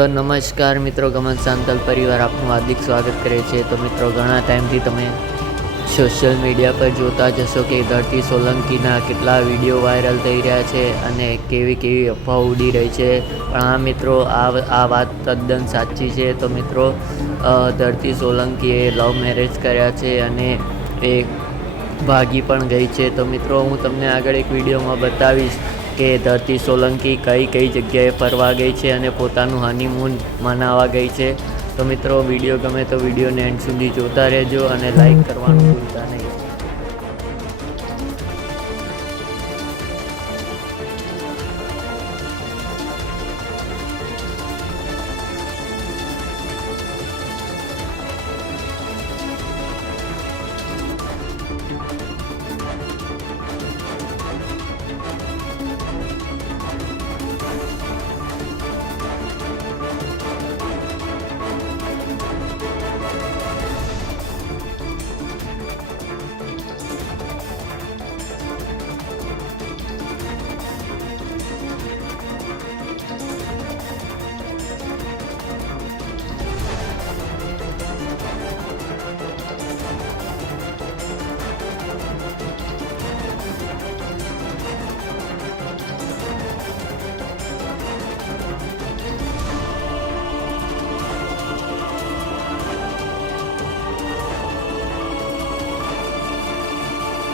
તો નમસ્કાર મિત્રો, ગમન સાંતલ પરિવાર આપનું હાર્દિક સ્વાગત કરે છે। તો મિત્રો, ઘણા ટાઈમથી તમે સોશિયલ મીડિયા પર જોતા જશો કે ધરતી સોલંકીના કેટલા વિડીયો વાયરલ થઈ રહ્યા છે અને કેવી અફવાઓ ઉડી રહી છે। પણ હા મિત્રો, આ વાત તદ્દન સાચી છે। તો મિત્રો, ધરતી સોલંકીએ લવ મેરેજ કર્યા છે અને એ ભાગી પણ ગઈ છે। તો મિત્રો, હું તમને આગળ એક વિડીયોમાં બતાવીશ કે ધરતી સોલંકી કઈ જગ્યાએ ફરવા ગઈ છે અને પોતાનું હનીમૂન મનાવવા ગઈ છે। તો મિત્રો, વિડીયો ગમે તો વિડીયોને એન્ડ સુધી જોતા રહેજો અને લાઈક કરવાનું ભૂલતા નહીં।